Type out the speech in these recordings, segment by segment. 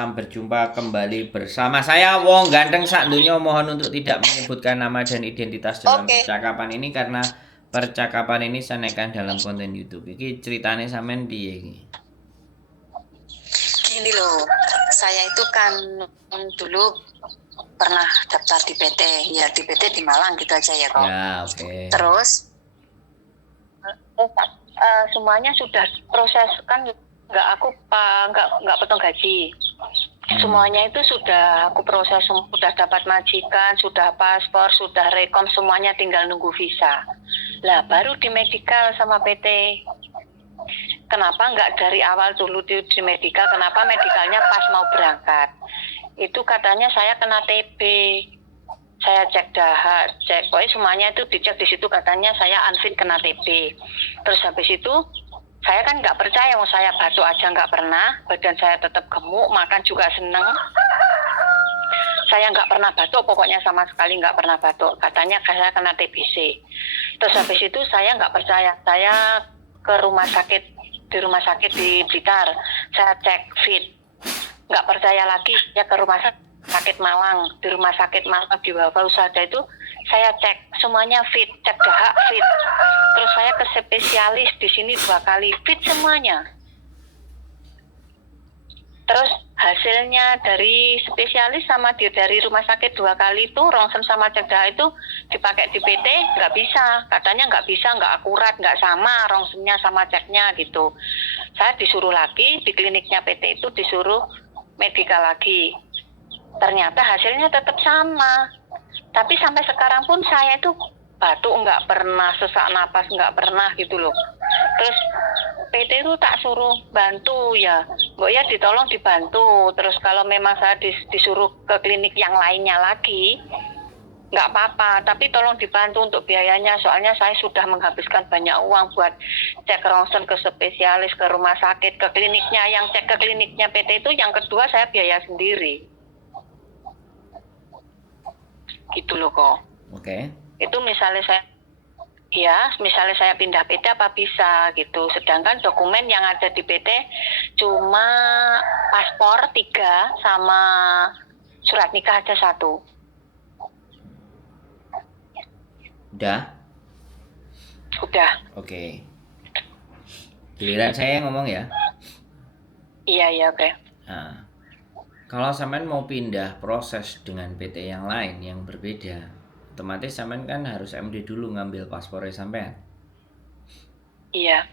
malam berjumpa kembali bersama saya Wong Ganteng Sak Donya. Mohon untuk tidak menyebutkan nama dan identitas dalam percakapan ini karena percakapan ini saya naikkan dalam konten YouTube. Iki ceritanya sampean piye iki? Gini loh, saya itu kan dulu pernah daftar di PT, ya di PT di Malang gitu aja ya kok. Ya, oke. Terus semuanya sudah proses kan nggak potong gaji. Semuanya itu sudah aku proses, sudah dapat majikan, sudah paspor, sudah rekom, semuanya tinggal nunggu visa. Lah baru di medical sama PT. Kenapa nggak dari awal dulu di medical? Kenapa medicalnya pas mau berangkat? Itu katanya saya kena TB. Saya cek dahak, pokoknya semuanya itu dicek di situ, katanya saya unfit kena TB. Terus habis itu saya kan nggak percaya, mau saya batuk aja nggak pernah, badan saya tetap gemuk, makan juga seneng. Saya nggak pernah batuk, pokoknya sama sekali nggak pernah batuk. Katanya saya kena TBC. Terus habis itu saya nggak percaya, saya ke rumah sakit di Blitar, saya cek fit, nggak percaya lagi, ya ke rumah sakit Malang, di rumah sakit Malang di Wafa Usada itu saya cek semuanya fit, cek dahak fit, terus saya ke spesialis di sini 2 kali fit semuanya. Terus hasilnya dari spesialis sama dari rumah sakit 2 kali itu rongsen sama cek dahak itu dipakai di PT nggak bisa, katanya nggak bisa, nggak akurat, nggak sama rongsennya sama ceknya gitu. Saya disuruh lagi di kliniknya PT itu, disuruh medical lagi. Ternyata hasilnya tetap sama. Tapi sampai sekarang pun saya itu batuk nggak pernah, sesak napas nggak pernah gitu loh. Terus PT itu tak suruh bantu ya, mbok ya ditolong dibantu. Terus kalau memang saya disuruh ke klinik yang lainnya lagi, nggak apa-apa, tapi tolong dibantu untuk biayanya. Soalnya saya sudah menghabiskan banyak uang buat cek rongsen ke spesialis, ke rumah sakit, ke kliniknya. Yang cek ke kliniknya PT itu yang kedua saya biaya sendiri. Gitu loh kok. Oke. Itu misalnya saya pindah PT apa bisa gitu. Sedangkan dokumen yang ada di PT cuma paspor 3 sama surat nikah aja 1. Udah? Udah. Oke. Giliran saya ngomong ya. Iya, oke. Nah, kalau sampean mau pindah proses dengan PT yang lain yang berbeda, otomatis sampean kan harus MD dulu ngambil paspornya sampean. Iya.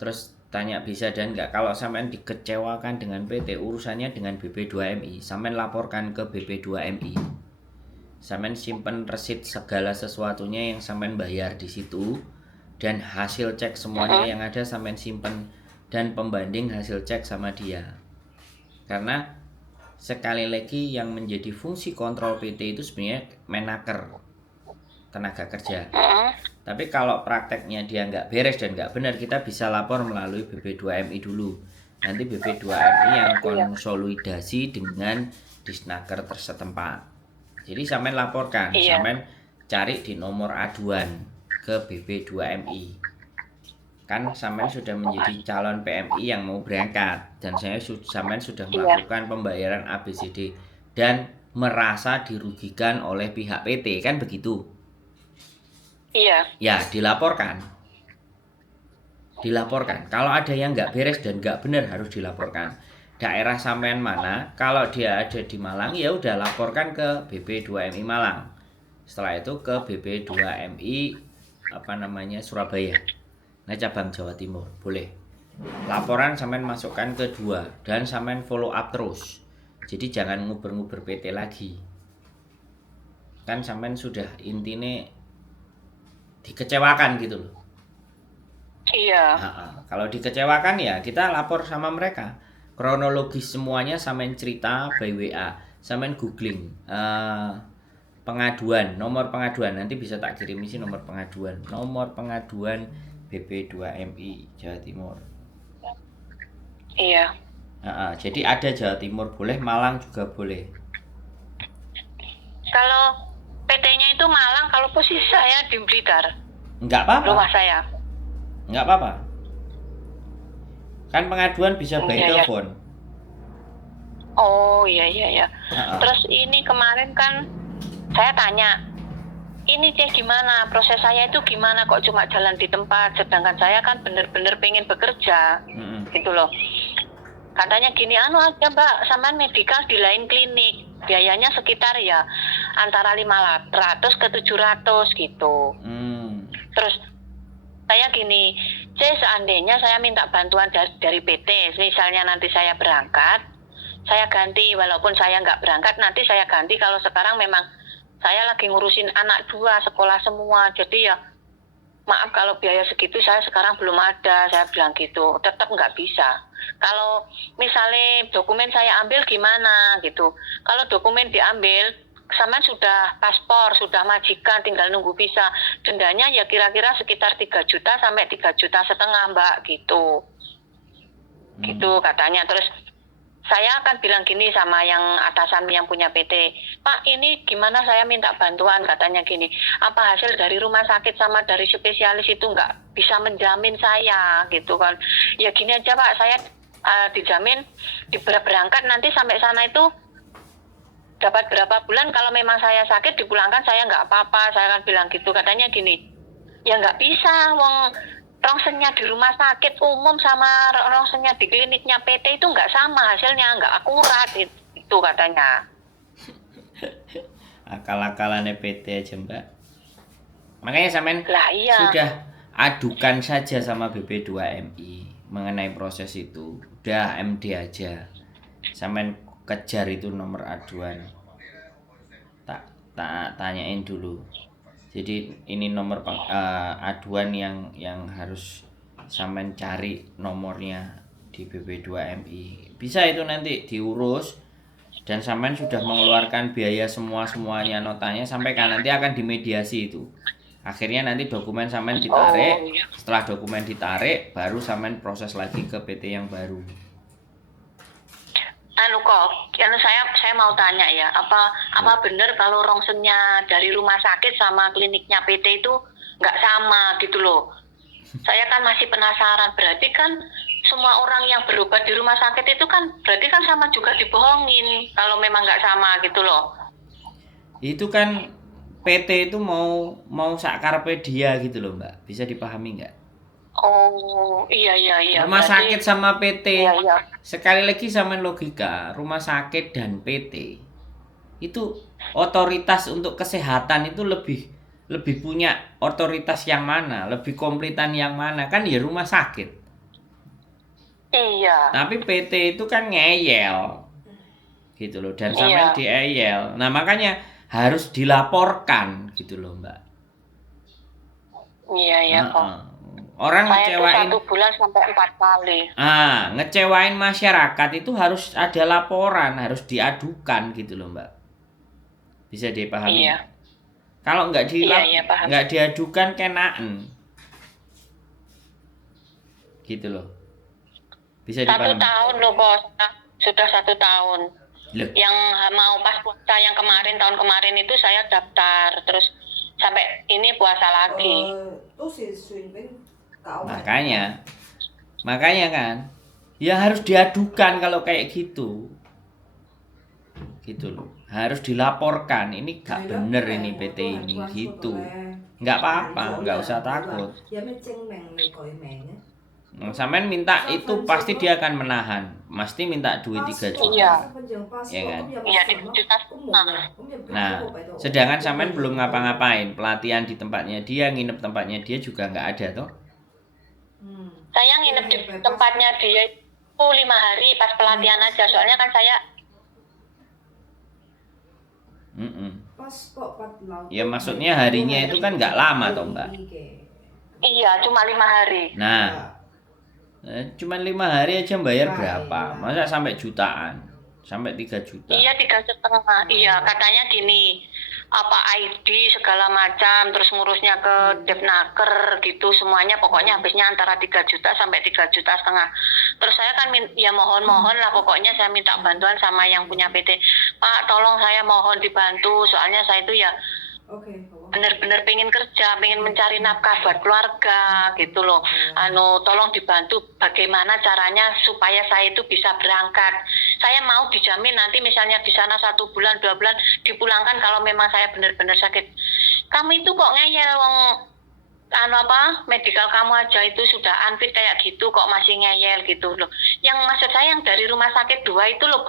Terus tanya bisa dan enggak, kalau sampean dikecewakan dengan PT, urusannya dengan BP2MI, sampean laporkan ke BP2MI. Sampean simpen resit segala sesuatunya yang sampean bayar di situ, dan hasil cek semuanya yang ada sampean simpen, dan pembanding hasil cek sama dia. Karena sekali lagi yang menjadi fungsi kontrol PT itu sebenarnya menaker tenaga kerja. Tapi kalau prakteknya dia nggak beres dan nggak benar, kita bisa lapor melalui BP2MI dulu. Nanti BP2MI yang konsolidasi dengan disnaker setempat. Jadi sampean laporkan, sampean cari di nomor aduan ke BP2MI. Kan sampean sudah menjadi calon PMI yang mau berangkat, dan sampean sudah melakukan pembayaran ABCD dan merasa dirugikan oleh pihak PT, kan begitu? Iya. Ya, dilaporkan. Kalau ada yang nggak beres dan nggak benar harus dilaporkan. Daerah sampean mana? Kalau dia ada di Malang, ya udah laporkan ke BP2MI Malang. Setelah itu ke BP2MI Surabaya. Nah, cabang Jawa Timur, boleh. Laporan sampean masukkan ke 2 dan sampean follow up terus. Jadi jangan nguber-nguber PT lagi. Kan sampean sudah intine dikecewakan gitu loh. Iya. Kalau dikecewakan ya kita lapor sama mereka. Kronologis semuanya sampean cerita by WA. Sampean googling pengaduan, nomor pengaduan, nanti bisa tak kirim isi nomor pengaduan BP2MI Jawa Timur. Iya. Jadi ada Jawa Timur boleh, Malang juga boleh. Kalau PT-nya itu Malang, kalau posisi saya di Blitar. Enggak apa-apa. Rumah saya. Enggak apa-apa. Kan pengaduan bisa by telepon. Oh iya iya iya. Heeh. Terus ini kemarin kan saya tanya, ini Ceh gimana? Proses saya itu gimana kok cuma jalan di tempat, sedangkan saya kan bener-bener pengen bekerja, Mm-mm. gitu loh. Katanya gini, anu aja Mbak, sampean medikal di lain klinik. Biayanya sekitar ya antara 500 ke 700 gitu. Hmm. Terus saya gini, seandainya saya minta bantuan dari PT, misalnya nanti saya berangkat, saya ganti, walaupun saya nggak berangkat, nanti saya ganti kalau sekarang memang saya lagi ngurusin anak 2, sekolah semua, jadi ya maaf kalau biaya segitu saya sekarang belum ada, saya bilang gitu, tetap nggak bisa. Kalau misalnya dokumen saya ambil gimana gitu, kalau dokumen diambil, sama sudah paspor, sudah majikan, tinggal nunggu visa, dendanya ya kira-kira sekitar 3 juta sampai 3,5 juta Mbak, gitu. Gitu katanya. Terus saya akan bilang gini sama yang atasan yang punya PT, Pak ini gimana saya minta bantuan, katanya gini, apa hasil dari rumah sakit sama dari spesialis itu nggak bisa menjamin saya gitu kan. Ya gini aja Pak, saya dijamin berangkat nanti sampai sana itu dapat berapa bulan, kalau memang saya sakit dipulangkan saya nggak apa-apa, saya akan bilang gitu. Katanya gini, ya nggak bisa, wong rongsennya di rumah sakit umum sama rongsennya di kliniknya PT itu nggak sama hasilnya, nggak akurat itu katanya. Akal-akalannya PT aja Mbak. Makanya sampean Lah iya. sudah adukan saja sama BP2MI mengenai proses itu. Udah MD aja. Sampean kejar itu nomor aduan. Tak tanyain dulu. Jadi ini nomor aduan yang harus sampean cari nomornya di BP2MI. Bisa itu nanti diurus dan sampean sudah mengeluarkan biaya semuanya notanya, sampai kan nanti akan dimediasi itu. Akhirnya nanti dokumen sampean ditarik. Oh, iya. Setelah dokumen ditarik baru sampean proses lagi ke PT yang baru. Anu kok, saya mau tanya ya, apa benar kalau rongsennya dari rumah sakit sama kliniknya PT itu nggak sama gitu loh. Saya kan masih penasaran, berarti kan semua orang yang berobat di rumah sakit itu kan berarti kan sama juga dibohongin kalau memang nggak sama gitu loh. Itu kan PT itu mau sakarpe dia gitu loh Mbak. Bisa dipahami nggak? Oh iya iya iya. Rumah Berarti sakit sama PT. iya iya. Sekali lagi sama logika, rumah sakit dan PT itu otoritas untuk kesehatan itu lebih punya otoritas yang mana, lebih komplitan yang mana, kan ya rumah sakit. Iya. Tapi PT itu kan ngeyel gitu loh, dan sampean Iya. dieyel. Nah makanya harus dilaporkan gitu loh Mbak. Iya ya kok. Heeh. Orang Saya tuh ngecewain, 1 bulan sampai 4 kali. ngecewain masyarakat itu harus ada laporan, harus diadukan gitu loh Mbak. Bisa dipahami? Iya. Kalau Iya paham. nggak diadukan kenaan, gitu loh. Bisa 1 dipahami? tahun loh kok, sudah 1 tahun. Loh, Yang mau pas puasa yang kemarin, tahun kemarin itu saya daftar, terus sampai ini puasa lagi. makanya kan, ya harus diadukan kalau kayak gitu loh. Harus dilaporkan, ini gak bener ini PT ini gitu. Nggak apa-apa, nggak usah takut. Sampean minta itu pasti dia akan menahan, pasti minta duit 3 juta. Iya. Ya kan? Iya, di juta setengah. Nah, sedangkan sampean belum ngapa-ngapain, pelatihan di tempatnya dia, nginep tempatnya dia juga nggak ada toh. Saya nginep di tempatnya dia itu 5 hari pas pelatihan aja, soalnya kan saya Ya maksudnya harinya itu kan nggak lama toh Mbak. iya cuma 5 hari. Nah, cuman 5 hari aja bayar berapa? Masa sampai jutaan? Sampai 3 juta? Iya 3,5. Iya, katanya gini, apa ID segala macam, terus ngurusnya ke Depnaker gitu, semuanya pokoknya habisnya antara 3 juta sampai 3,5 juta. Terus saya kan ya mohon lah, pokoknya saya minta bantuan sama yang punya PT, Pak tolong saya mohon dibantu, soalnya saya itu ya bener-bener pengen kerja, pengen mencari nafkah buat keluarga gitu loh. Tolong dibantu bagaimana caranya supaya saya itu bisa berangkat. Saya mau dijamin nanti misalnya di sana 1 bulan 2 bulan dipulangkan kalau memang saya benar-benar sakit. Kamu itu kok ngeyel, wong medical kamu aja itu sudah unfit kayak gitu kok masih ngeyel gitu loh. Yang maksud saya yang dari rumah sakit 2 itu loh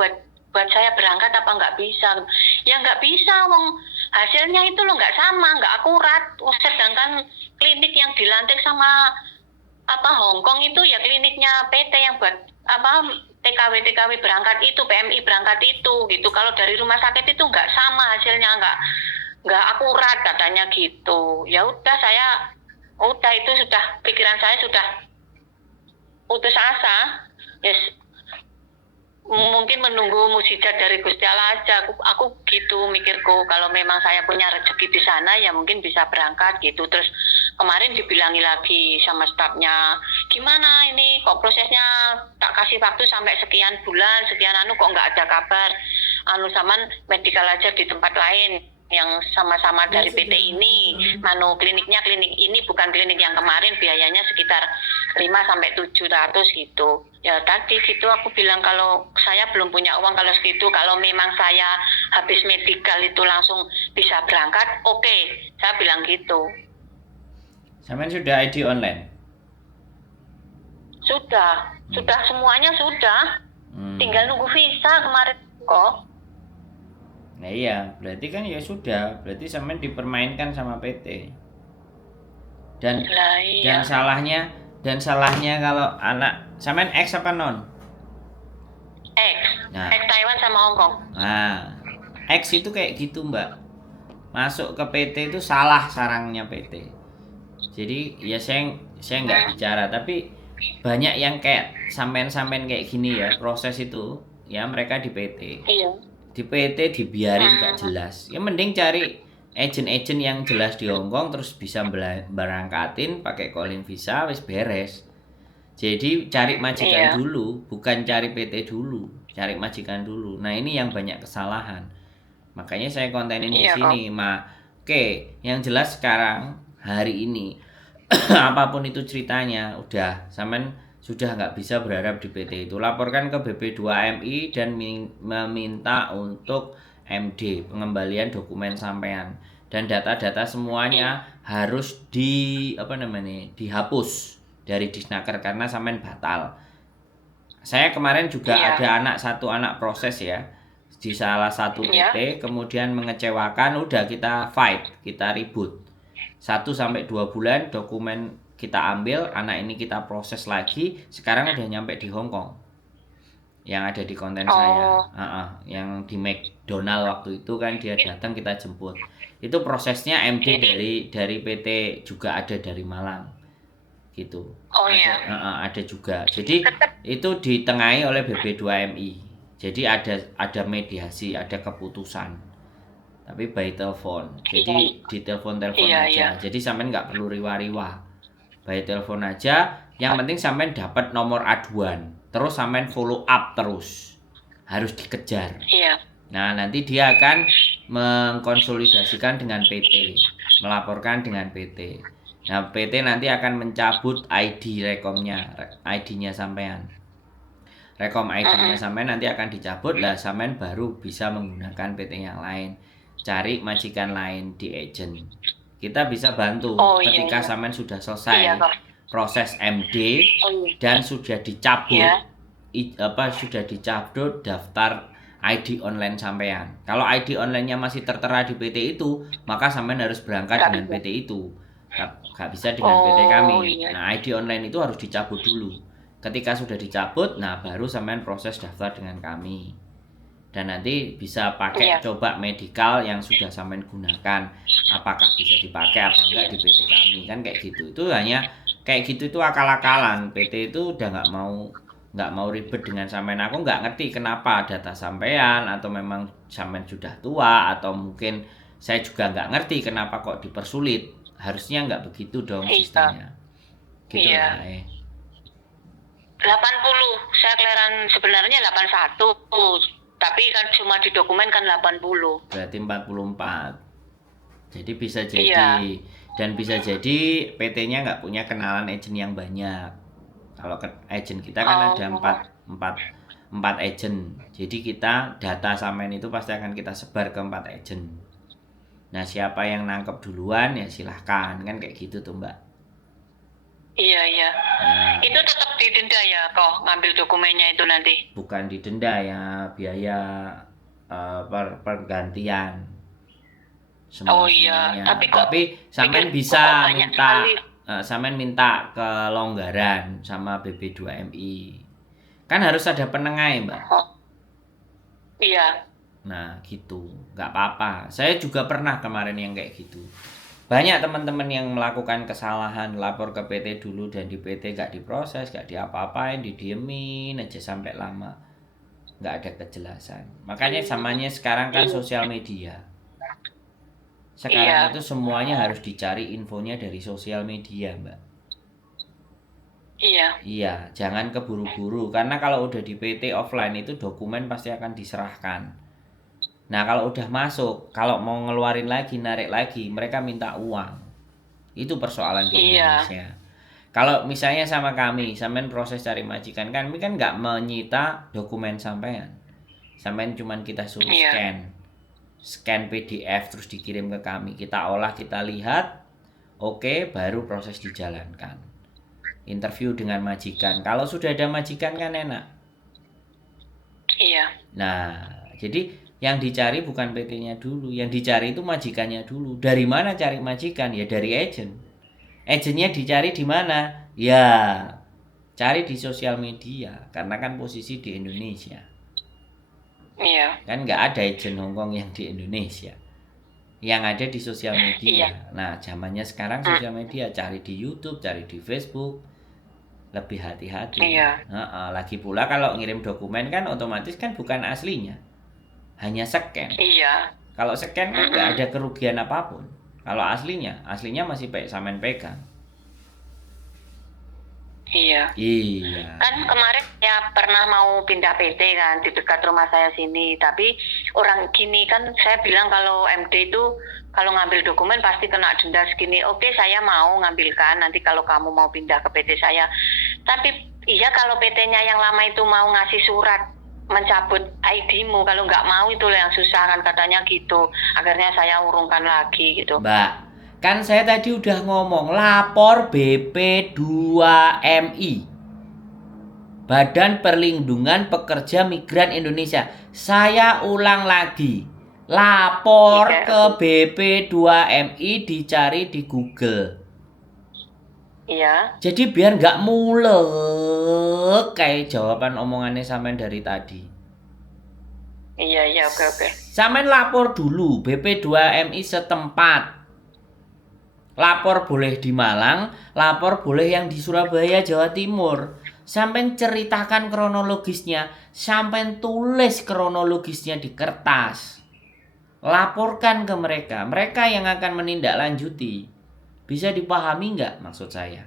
buat saya berangkat apa nggak bisa? Ya nggak bisa, wong hasilnya itu loh nggak sama, nggak akurat. Sedangkan klinik yang dilantik sama Hongkong itu ya kliniknya PT yang buat TKW berangkat itu, PMI berangkat itu gitu. Kalau dari rumah sakit itu nggak sama hasilnya, nggak akurat katanya gitu. Ya udah itu sudah pikiran saya sudah putus asa. Yes. Mungkin menunggu mukjizat dari Gusti Allah aja. Aku gitu mikirku, kalau memang saya punya rezeki di sana ya mungkin bisa berangkat gitu. Terus kemarin dibilangi lagi sama stafnya, gimana ini kok prosesnya tak kasih waktu sampai sekian bulan, sekian kok nggak ada kabar. Saman medical aja di tempat lain yang sama-sama dari PT ini, kliniknya klinik ini bukan klinik yang kemarin, biayanya sekitar 500-700 gitu. Ya tadi gitu aku bilang kalau saya belum punya uang kalau segitu, kalau memang saya habis medical itu langsung bisa berangkat, oke, saya bilang gitu. Sampean sudah ID online? Sudah semuanya sudah. Tinggal nunggu visa kemarin kok. Nah iya, berarti kan ya sudah, berarti sampean dipermainkan sama PT. Dan iya. salahnya kalau anak sampean X apa non? X Taiwan sama Hongkong. Nah, X itu kayak gitu Mbak. Masuk ke PT itu salah sarangnya PT. Jadi ya saya nggak bicara, tapi banyak yang kayak sampean kayak gini ya, proses itu ya mereka di PT. Iya. Di PT dibiarin gak jelas. Ya mending cari agent yang jelas di Hongkong terus bisa berangkatin pakai calling visa wis beres. Jadi cari majikan dulu, bukan cari PT dulu, cari majikan dulu. Nah, ini yang banyak kesalahan. Makanya saya kontenin di sini, Oke, yang jelas sekarang hari ini apapun itu ceritanya udah sampean sudah nggak bisa berharap di PT itu. Laporkan ke BP2MI dan meminta untuk MD, pengembalian dokumen sampean, dan data-data semuanya harus dihapus dari Disnaker karena sampean batal. Saya kemarin juga ada satu anak proses ya di salah satu PT, kemudian mengecewakan, udah kita fight, kita ribut 1-2 bulan dokumen kita ambil, anak ini kita proses lagi, sekarang udah nyampe di Hongkong. Yang ada di konten saya. Yang di McDonald waktu itu kan dia datang, kita jemput. Itu prosesnya MD dari PT juga ada dari Malang. Gitu. Ada juga. Jadi itu ditengahi oleh BB2MI. Jadi ada mediasi, ada keputusan. Tapi by telepon. Jadi di telepon aja. Jadi sampean nggak perlu riwa-riwa. By telepon aja, yang penting sampean dapat nomor aduan, terus sampean follow up terus, harus dikejar. Nah, nanti dia akan mengkonsolidasikan dengan PT, melaporkan dengan PT. Nah, PT nanti akan mencabut ID rekomnya, ID-nya sampean. Rekom ID-nya sampean nanti akan dicabut, lah sampean baru bisa menggunakan PT yang lain. Cari majikan lain di agent. Kita bisa bantu ketika sampean sudah selesai proses MD dan sudah dicabut sudah dicabut daftar ID online sampean. Kalau ID online-nya masih tertera di PT itu, maka sampean harus berangkat dengan PT itu. Gak bisa dengan PT kami. Nah, ID online itu harus dicabut dulu. Ketika sudah dicabut, nah baru sampean proses daftar dengan kami. Dan nanti bisa pakai coba medical yang sudah sampean gunakan, apakah bisa dipakai apa enggak di PT kami, kan kayak gitu. Itu hanya kayak gitu, itu akal-akalan. PT itu udah nggak mau ribet dengan sampean. Aku nggak ngerti kenapa data sampean, atau memang sampean sudah tua, atau mungkin saya juga nggak ngerti kenapa kok dipersulit. Harusnya nggak begitu dong sistemnya. Gitu lah. 80, saya kelahiran sebenarnya 81. Tapi kan cuma di dokumen kan 80. Berarti 44. Jadi bisa Iya. jadi, dan bisa jadi PT-nya nggak punya kenalan agent yang banyak. Kalau agent kita kan ada Oh, empat, empat agent. Jadi kita data Samen itu pasti akan kita sebar ke 4 agent. Nah, siapa yang nangkep duluan ya silahkan, kan kayak gitu tuh Mbak. iya, iya. Nah, Itu tetap didenda ya kok ngambil dokumennya itu nanti. bukan didenda ya, biaya pergantian semua Oh iya, semuanya. tapi kok Tapi pikir Samen kok bisa banyak minta, sekali. Samen minta kelonggaran sama BB2MI. Kan harus ada penengah ya, Mbak. Oh, iya. Nah, gitu. Nggak apa-apa. Saya juga pernah kemarin yang kayak gitu. Banyak teman-teman yang melakukan kesalahan, lapor ke PT dulu dan di PT nggak diproses, nggak diapa-apain, didiemin aja sampai lama. Nggak ada kejelasan. Makanya samanya sekarang kan sosial media. Sekarang Iya, itu semuanya harus dicari infonya dari sosial media, Mbak. iya, Iya, jangan keburu-buru karena kalau udah di PT offline itu dokumen pasti akan diserahkan. Nah, kalau udah masuk, kalau mau ngeluarin lagi, narik lagi, mereka minta uang. Itu persoalan di iya, Indonesia. Kalau misalnya sama kami, sampean proses cari majikan, kami kan nggak menyita dokumen sampean. Sampean cuman kita suruh iya, scan PDF terus dikirim ke kami. Kita olah, kita lihat, oke, baru proses dijalankan. Interview dengan majikan. Kalau sudah ada majikan kan enak. iya, Nah, jadi yang dicari bukan PT-nya dulu, yang dicari itu majikannya dulu. Dari mana cari majikan? Ya dari agent. Agentnya dicari di mana? Ya, cari di sosial media, karena kan posisi di Indonesia. iya, Kan nggak ada agent Hongkong yang di Indonesia. Yang ada di sosial media. iya. Nah, zamannya sekarang Mm, sosial media, cari di YouTube, cari di Facebook, lebih hati-hati. iya, Lagi pula kalau ngirim dokumen kan otomatis kan bukan aslinya, hanya scan. iya. Kalau scan kan nggak Mm-mm. ada kerugian apapun. Kalau aslinya masih Samen pegang. Iya. Iya. Kan kemarin ya pernah mau pindah PT kan di dekat rumah saya sini, tapi orang gini kan saya bilang kalau MD itu kalau ngambil dokumen pasti kena denda segini. Oke, saya mau ngambilkan nanti kalau kamu mau pindah ke PT saya. Tapi iya kalau PT-nya yang lama itu mau ngasih surat mencabut ID-mu, kalau nggak mau itu loh yang susah kan katanya gitu. Akhirnya saya urungkan lagi gitu. Mbak, kan saya tadi udah ngomong lapor BP2MI. Badan Perlindungan Pekerja Migran Indonesia. Saya ulang lagi. Lapor Iya, ke BP2MI, dicari di Google. iya, Jadi biar nggak mulek kayak jawaban omongannya sampean dari tadi. iya, iya, oke, oke. Sampean lapor dulu BP2MI setempat. Lapor boleh di Malang, lapor boleh yang di Surabaya, Jawa Timur. Sampai ceritakan kronologisnya, sampai tulis kronologisnya di kertas. Laporkan ke mereka, mereka yang akan menindaklanjuti. Bisa dipahami nggak maksud saya?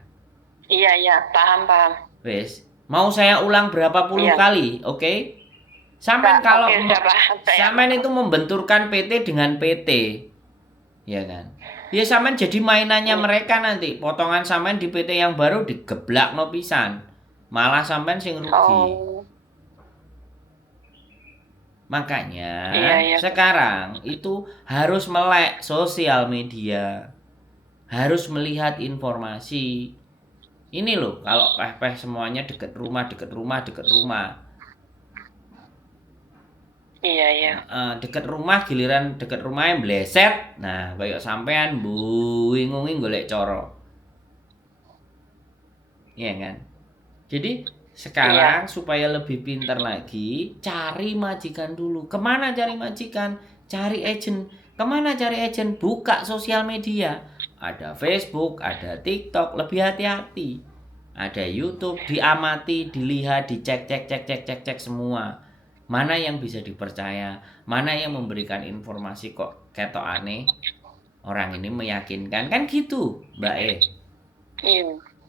Iya, iya, paham, paham. Wes, mau saya ulang berapa puluh Iya. kali, oke? Sampai Pak, kalau oke, sudah paham saya. sampean itu membenturkan PT dengan PT, ya kan? Ya sampean jadi mainannya mereka nanti. Potongan sampean di PT yang baru digeblak no pisan. Malah sampean sing rugi. Oh, Makanya iya, iya. sekarang itu harus melek sosial media. Harus melihat informasi. Ini loh, kalau peh-peh semuanya deket rumah, deket rumah, deket rumah. Iya, iya. Deket rumah, giliran deket rumahnya bleset. Nah, kayak sampean bingungi golek coro. Iya kan? Jadi sekarang supaya lebih pintar lagi, cari majikan dulu. Kemana cari majikan? Cari agent. Kemana cari agent? Buka sosial media. Ada Facebook, ada TikTok. Lebih hati-hati. Ada YouTube, diamati, dilihat, dicek, cek, cek, cek, cek, cek semua. Mana yang bisa dipercaya? Mana yang memberikan informasi kok ketok aneh? Orang ini meyakinkan kan gitu, Mbak E. Iya.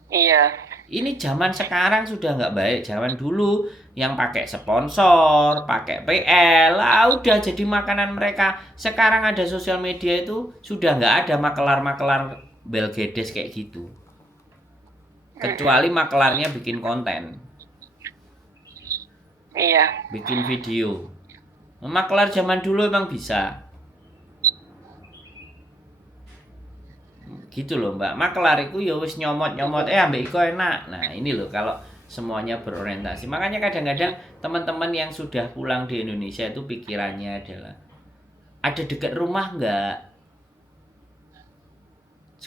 Iya. Ini zaman sekarang sudah nggak baik. Zaman dulu yang pakai sponsor, pakai PL, lah udah jadi makanan mereka. Sekarang ada sosial media itu sudah nggak ada makelar-makelar belgedes kayak gitu. Kecuali makelarnya bikin konten, Iya. bikin video. Makelar zaman dulu emang bisa. Gitu loh Mbak, makelar itu ya wis nyomot-nyomot ambek iku enak. Nah ini loh kalau semuanya berorientasi. Makanya kadang-kadang teman-teman yang sudah pulang di Indonesia itu pikirannya adalah ada dekat rumah nggak?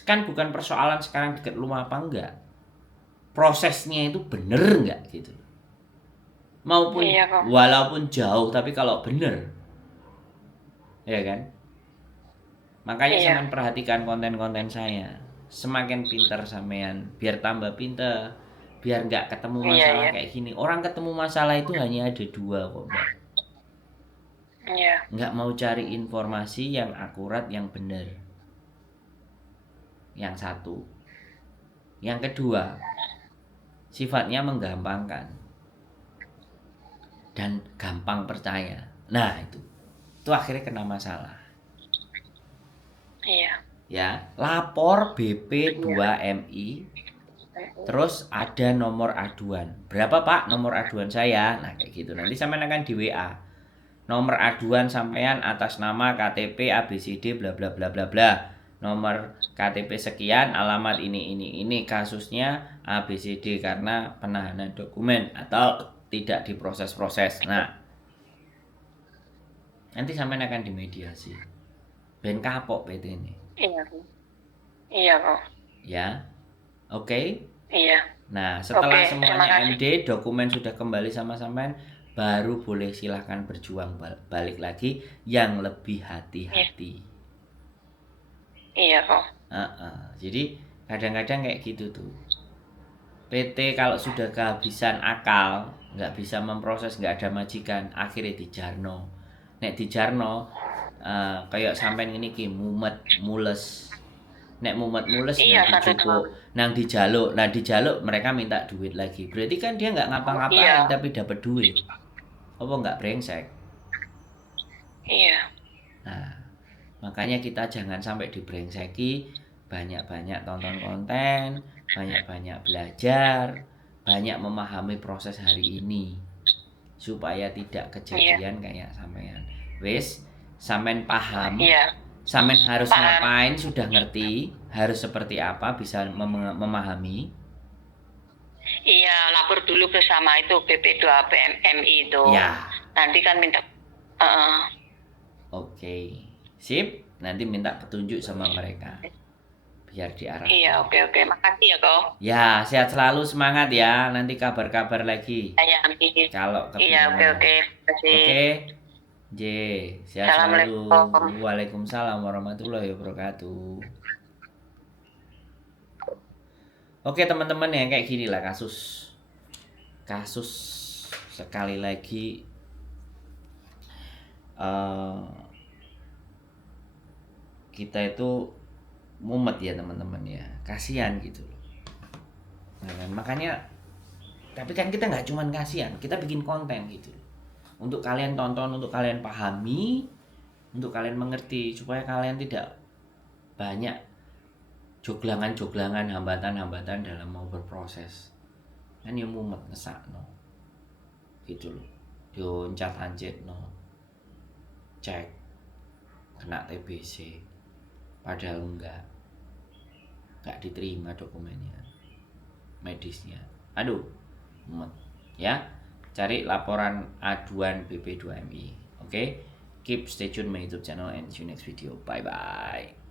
Kan bukan persoalan sekarang dekat rumah apa enggak, prosesnya itu bener nggak gitu. Maupun Iya kok. walaupun jauh tapi kalau bener, ya kan? Makanya Iya. sampean perhatikan konten-konten saya. Semakin pintar sampean, biar tambah pintar, biar nggak ketemu Iya, masalah iya. kayak gini. Orang ketemu masalah itu hanya ada dua kok Mbak. Iya. Nggak mau cari informasi yang akurat, yang benar. Yang satu. Yang kedua, sifatnya menggampangkan dan gampang percaya. Nah itu akhirnya kena masalah. Iya. Ya, lapor BP2MI. Terus ada nomor aduan. Berapa Pak nomor aduan saya? Nah kayak gitu. Nanti sampean akan di WA. Nomor aduan sampean atas nama KTP ABCD bla bla bla bla bla. Nomor KTP sekian, alamat ini kasusnya ABCD karena penahanan dokumen atau tidak diproses-proses. Nah, nanti sampean akan dimediasi. Ben kapok PT ini. Iya. Iya kok. Ya. Oke. Iya. Nah, setelah Oke, terima semuanya kasih. MD, dokumen sudah kembali sama sampean, baru boleh silahkan berjuang balik lagi yang lebih hati-hati. Iya kok. Jadi kadang-kadang kayak gitu tuh. PT kalau sudah kehabisan akal, nggak bisa memproses, nggak ada majikan, akhirnya dijarno. Nek dijarno, kayak sampean ini ki mumet, mules. Nek mumet mules Iya, nang satu dijupuk, nang dijaluk. Nah dijaluk mereka minta duit lagi. Berarti kan dia nggak ngapa-ngapain Iya. tapi dapat duit. Apa nggak brengsek? Iya. Nah, makanya kita jangan sampai dibrengseki. Banyak-banyak tonton konten, banyak-banyak belajar, banyak memahami proses hari ini supaya tidak kejadian kayak sampean. Wis, sampean paham. Iya. Sampean harus Paham. ngapain, sudah ngerti, harus seperti apa, bisa memahami. Iya, lapor dulu bersama itu BP2MI itu. Ya. Nanti kan minta. Oke. Sip, nanti minta petunjuk sama mereka. Biar diarahkan. Iya, oke. Makasih ya kok. Ya, sehat selalu, semangat ya. Nanti kabar-kabar lagi. Iya, Kalau iya, kebingungan. oke. Makasih. Oke. J, sehat selalu. Assalamualaikum. Waalaikumsalam warahmatullahi wabarakatuh. Oke teman-teman ya, kayak gini lah kasus sekali lagi kita itu mumet ya teman-teman ya, kasihan gitu loh. Nah, kan, makanya tapi kan kita nggak cuman kasihan, kita bikin konten gitu loh. Untuk kalian tonton, untuk kalian pahami, untuk kalian mengerti, supaya kalian tidak banyak joglangan-joglangan, hambatan-hambatan dalam mau berproses. Kan ya mumet ngesakno. Gitu loh. Dioncat-ancit no. Cek kena TBC. Padahal enggak diterima dokumennya, medisnya. Aduh, mumet. Ya, cari laporan aduan BP2MI. Oke, keep stay tune my YouTube channel and see you next video. Bye bye.